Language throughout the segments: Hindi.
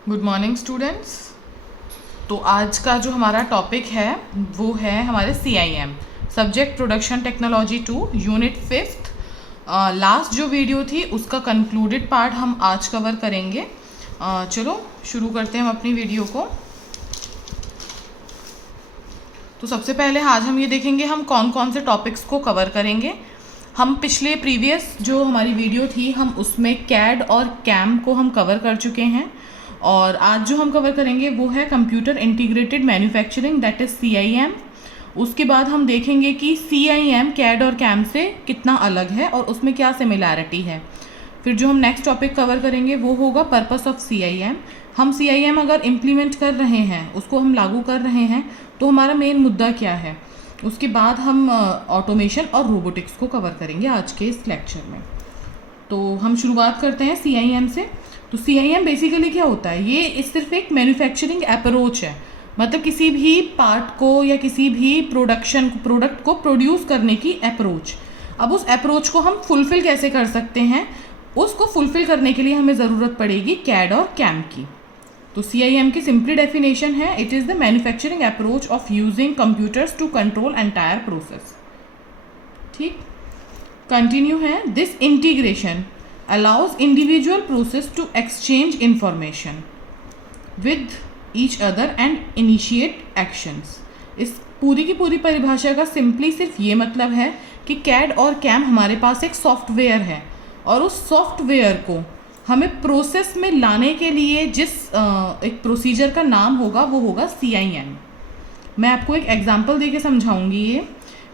Good morning students. तो आज का जो हमारा टॉपिक है वो है हमारे CIM subject production technology 2 unit 5th। Last जो वीडियो थी उसका कंक्लूडेड पार्ट हम आज कवर करेंगे। चलो शुरू करते हैं हम अपनी वीडियो को। तो सबसे पहले आज हम ये देखेंगे हम कौन कौन से टॉपिक्स को कवर करेंगे। हम पिछले प्रीवियस जो हमारी वीडियो थी हम उसमें कैड और कैम को हम कवर कर चुके हैं, और आज जो हम कवर करेंगे वो है computer integrated manufacturing, that is CIM। उसके बाद हम देखेंगे कि CIM कैड और कैम से कितना अलग है और उसमें क्या सिमिलैरिटी है। फिर जो हम नेक्स्ट टॉपिक कवर करेंगे वो होगा पर्पस ऑफ CIM। हम CIM अगर इम्प्लीमेंट कर रहे हैं, उसको हम लागू कर रहे हैं, तो हमारा मेन मुद्दा क्या है। उसके बाद हम ऑटोमेशन और रोबोटिक्स को कवर करेंगे आज के इस लेक्चर में। तो हम शुरुआत करते हैं CIM से। तो CIM बेसिकली क्या होता है, ये सिर्फ एक मैन्युफैक्चरिंग अप्रोच है, मतलब किसी भी पार्ट को या किसी भी प्रोडक्ट को प्रोड्यूस करने की अप्रोच। अब उस अप्रोच को हम फुलफिल कैसे कर सकते हैं, उसको फुलफिल करने के लिए हमें ज़रूरत पड़ेगी कैड और कैम की। तो CIM की सिंपली डेफिनेशन है, it is the manufacturing approach of using computers to control entire process. ठीक, कंटिन्यू है। This integration allows individual process to exchange information with each other and initiate actions। इस पूरी की पूरी परिभाषा का सिंपली सिर्फ ये मतलब है कि कैड और कैम हमारे पास एक सॉफ्टवेयर है, और उस सॉफ्टवेयर को हमें प्रोसेस में लाने के लिए जिस एक प्रोसीजर का नाम होगा वो होगा CIM। मैं आपको एक एग्जांपल दे के समझाऊंगी ये।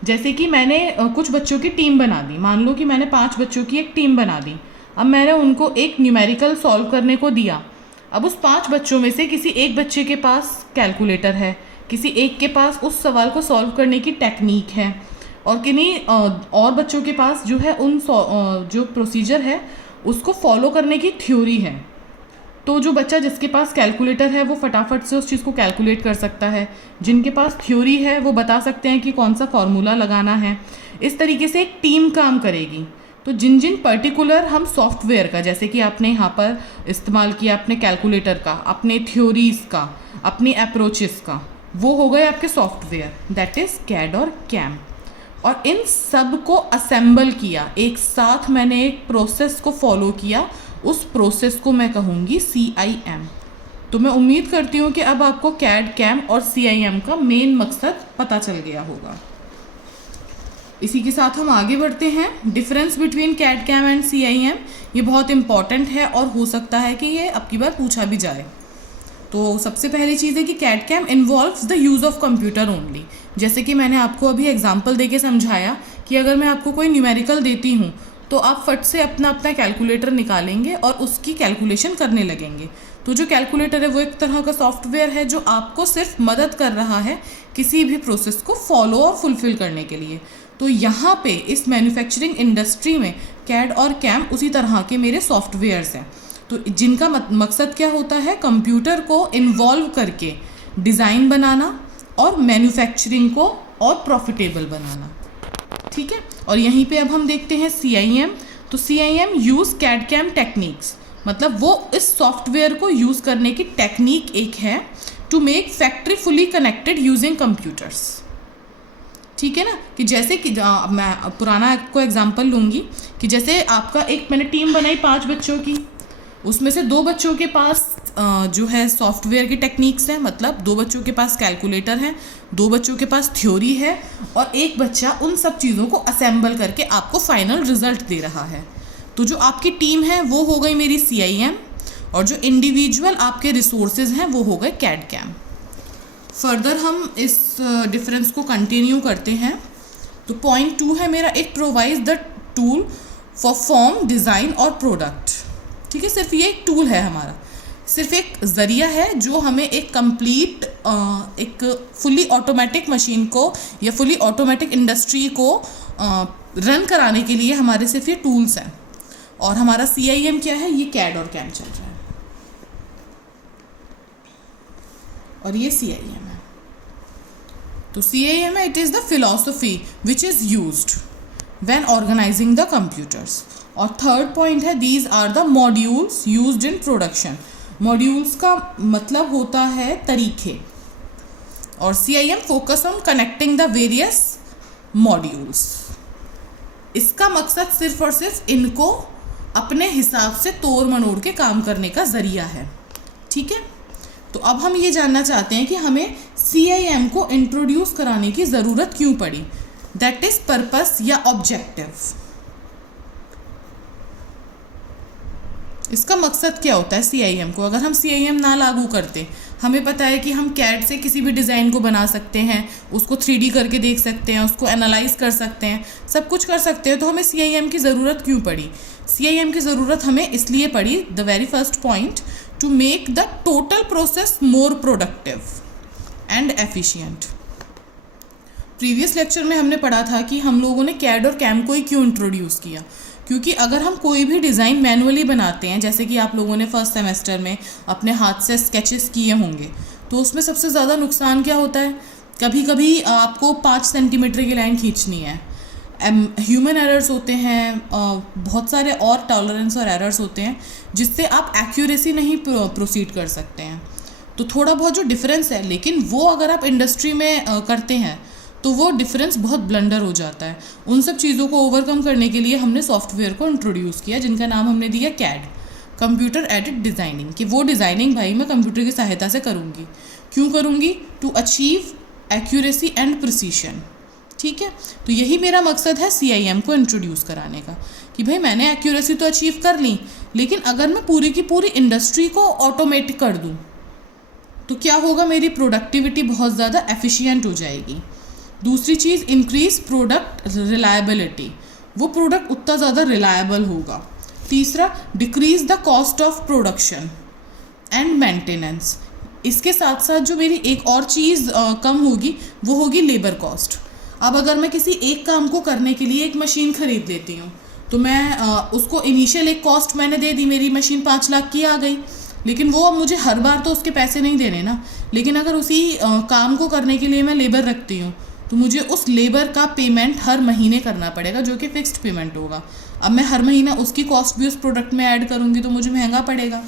जैसे कि मैंने कुछ बच्चों की टीम बना दी, मान लो कि मैंने 5 बच्चों की एक टीम बना दी। अब मैंने उनको एक न्यूमेरिकल सॉल्व करने को दिया। अब उस 5 बच्चों में से किसी एक बच्चे के पास कैलकुलेटर है, किसी एक के पास उस सवाल को सॉल्व करने की टेक्निक है, और किन्हीं और बच्चों के पास जो है जो प्रोसीजर है उसको फॉलो करने की थ्योरी है। तो जो बच्चा जिसके पास कैलकुलेटर है वो फटाफट से उस चीज़ को कैलकुलेट कर सकता है, जिनके पास थ्योरी है वो बता सकते हैं कि कौन सा फॉर्मूला लगाना है। इस तरीके से एक टीम काम करेगी। तो जिन जिन पर्टिकुलर हम सॉफ्टवेयर का, जैसे कि आपने यहाँ पर इस्तेमाल किया अपने कैलकुलेटर का, अपने थ्योरीज का, अपनी अप्रोचेस का, वो हो गए आपके सॉफ्टवेयर, दैट इज़ कैड और कैम। और इन सब को असेंबल किया, एक साथ मैंने एक प्रोसेस को फॉलो किया, उस प्रोसेस को मैं कहूँगी CIM। तो मैं उम्मीद करती हूँ कि अब आपको कैड, कैम और CIM का मेन मकसद पता चल गया होगा। इसी के साथ हम आगे बढ़ते हैं। Difference between CAD, CAM and CIM, ये बहुत इंपॉर्टेंट है और हो सकता है कि ये अब की बार पूछा भी जाए। तो सबसे पहली चीज़ है कि CAD CAM involves the use of computer only. जैसे कि मैंने आपको अभी एग्जांपल देके समझाया कि अगर मैं आपको कोई न्यूमेरिकल देती हूँ तो आप फट से अपना कैलकुलेटर निकालेंगे और उसकी कैलकुलेशन करने लगेंगे। तो जो कैलकुलेटर है वो एक तरह का सॉफ्टवेयर है जो आपको सिर्फ मदद कर रहा है किसी भी प्रोसेस को फॉलो और फुलफिल करने के लिए। तो यहाँ पे इस मैन्युफैक्चरिंग इंडस्ट्री में कैड और कैम उसी तरह के मेरे सॉफ्टवेयर्स हैं, तो जिनका मकसद क्या होता है, कंप्यूटर को इन्वॉल्व करके डिज़ाइन बनाना और मैन्युफैक्चरिंग को और प्रॉफिटेबल बनाना। ठीक है, और यहीं पे अब हम देखते हैं CIM। तो CIM use CAD CAM techniques, मतलब वो इस सॉफ्टवेयर को यूज़ करने की टेक्निक एक है to make factory fully connected using computers. ठीक है ना, कि जैसे कि मैं पुराना आपको एग्जांपल लूँगी कि जैसे आपका एक मैंने टीम बनाई 5 बच्चों की, उसमें से 2 बच्चों के पास जो है सॉफ्टवेयर की टेक्निक्स हैं, मतलब 2 बच्चों के पास कैलकुलेटर है, 2 बच्चों के पास थ्योरी है, और एक बच्चा उन सब चीज़ों को असेंबल करके आपको फाइनल रिजल्ट दे रहा है। तो जो आपकी टीम है वो हो गई मेरी CIM, और जो इंडिविजुअल आपके रिसोर्सेज हैं वो हो गए कैड कैम। फर्दर हम इस डिफरेंस को कंटिन्यू करते हैं। तो पॉइंट 2 है मेरा, it provides the tool for form, design और प्रोडक्ट। ठीक है, सिर्फ ये एक टूल है हमारा, सिर्फ एक ज़रिया है जो हमें एक कंप्लीट एक फुली ऑटोमेटिक मशीन को या फुली ऑटोमेटिक इंडस्ट्री को रन कराने के लिए हमारे सिर्फ ये टूल्स हैं। और हमारा CIM क्या है, ये कैड और कैम चल रहा है, और ये CIM है। तो CIM है, it is the philosophy which is used when organizing the computers. और थर्ड पॉइंट है, these are the modules used in production. Modules का मतलब होता है तरीके, और CIM focus on connecting the various modules. इसका मकसद सिर्फ और सिर्फ इनको अपने हिसाब से तोड़ मरोड़ के काम करने का ज़रिया है। ठीक है, तो अब हम ये जानना चाहते हैं कि हमें CIM को इंट्रोड्यूस कराने की ज़रूरत क्यों पड़ी, दैट इज़ पर्पस या ऑब्जेक्टिव। इसका मकसद क्या होता है CIM को? अगर हम CIM ना लागू करते, हमें पता है कि हम CAD से किसी भी डिज़ाइन को बना सकते हैं, उसको 3D करके देख सकते हैं, उसको एनालाइज कर सकते हैं, सब कुछ कर सकते हैं, तो हमें CIM की ज़रूरत क्यों पड़ी? CIM की ज़रूरत हमें इसलिए पड़ी, the very first point, to make the total process more productive and efficient. Previous lecture में हमने पढ़ा था कि हम लोगों ने CAD और CAM को ही क्यों इंट्रोड्यूस किया, क्योंकि अगर हम कोई भी डिज़ाइन मैनुअली बनाते हैं, जैसे कि आप लोगों ने फर्स्ट सेमेस्टर में अपने हाथ से स्केचेस किए होंगे, तो उसमें सबसे ज़्यादा नुकसान क्या होता है? कभी कभी आपको 5 सेंटीमीटर की लाइन खींचनी है, ह्यूमन एरर्स होते हैं, बहुत सारे और टॉलरेंस और एरर्स होते हैं जिससे आप एक्यूरेसी नहीं प्रोसीड कर सकते हैं। तो थोड़ा बहुत जो डिफरेंस है, लेकिन वो अगर आप इंडस्ट्री में करते हैं तो वो डिफरेंस बहुत ब्लंडर हो जाता है। उन सब चीज़ों को ओवरकम करने के लिए हमने सॉफ्टवेयर को इंट्रोड्यूस किया, जिनका नाम हमने दिया CAD, कंप्यूटर एडेड डिज़ाइनिंग। कि वो डिज़ाइनिंग भाई मैं कंप्यूटर की सहायता से करूँगी। क्यों करूँगी? To achieve accuracy and precision. ठीक है, तो यही मेरा मकसद है CIM को इंट्रोड्यूस कराने का, कि भाई मैंने एक्यूरेसी तो अचीव कर ली, लेकिन अगर मैं पूरी की पूरी इंडस्ट्री को ऑटोमेट कर दूँ तो क्या होगा? मेरी प्रोडक्टिविटी बहुत ज़्यादा एफिशिएंट हो जाएगी। दूसरी चीज़, इंक्रीज प्रोडक्ट रिलायबिलिटी, वो प्रोडक्ट उतना ज़्यादा रिलायबल होगा। तीसरा, decrease the cost of production and maintenance. इसके साथ साथ जो मेरी एक और चीज़ कम होगी, वो होगी लेबर कॉस्ट। अब अगर मैं किसी एक काम को करने के लिए एक मशीन खरीद लेती हूँ, तो मैं उसको इनिशियल एक कॉस्ट मैंने दे दी, मेरी मशीन 5 लाख की आ गई, लेकिन वो अब मुझे हर बार तो उसके पैसे नहीं देने ना। लेकिन अगर उसी काम को करने के लिए मैं लेबर रखती हूँ, तो मुझे उस लेबर का पेमेंट हर महीने करना पड़ेगा, जो कि फिक्स्ड पेमेंट होगा। अब मैं हर महीना उसकी कॉस्ट भी उस प्रोडक्ट में ऐड करूँगी तो मुझे महंगा पड़ेगा।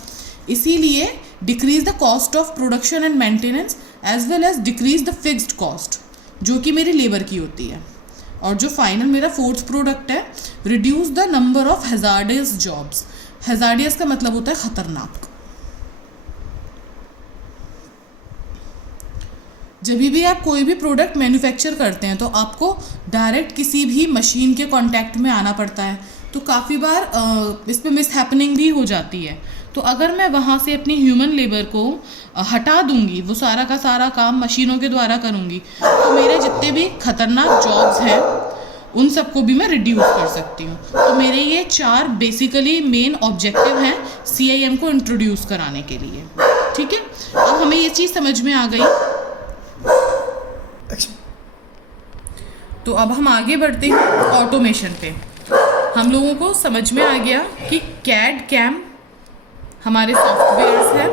इसीलिए decrease the cost of production and maintenance as well as decrease the fixed cost, जो कि मेरी लेबर की होती है। और जो फाइनल मेरा फोर्थ प्रोडक्ट है, reduce the number of hazardous jobs. Hazardous का मतलब होता है खतरनाक। जब भी आप कोई भी प्रोडक्ट मैन्युफैक्चर करते हैं तो आपको डायरेक्ट किसी भी मशीन के कांटेक्ट में आना पड़ता है, तो काफ़ी बार इस पर मिस हैपनिंग भी हो जाती है। तो अगर मैं वहाँ से अपनी ह्यूमन लेबर को हटा दूंगी, वो सारा का सारा काम मशीनों के द्वारा करूँगी, तो मेरे जितने भी खतरनाक जॉब्स हैं उन सबको भी मैं रिड्यूस कर सकती हूँ। तो मेरे ये 4 बेसिकली मेन ऑब्जेक्टिव हैं CIM को इंट्रोड्यूस कराने के लिए। ठीक है, अब हमें ये चीज़ समझ में आ गई। तो अब हम आगे बढ़ते हैं ऑटोमेशन पे। हम लोगों को समझ में आ गया कि CAD CAM हमारे सॉफ्टवेयर्स हैं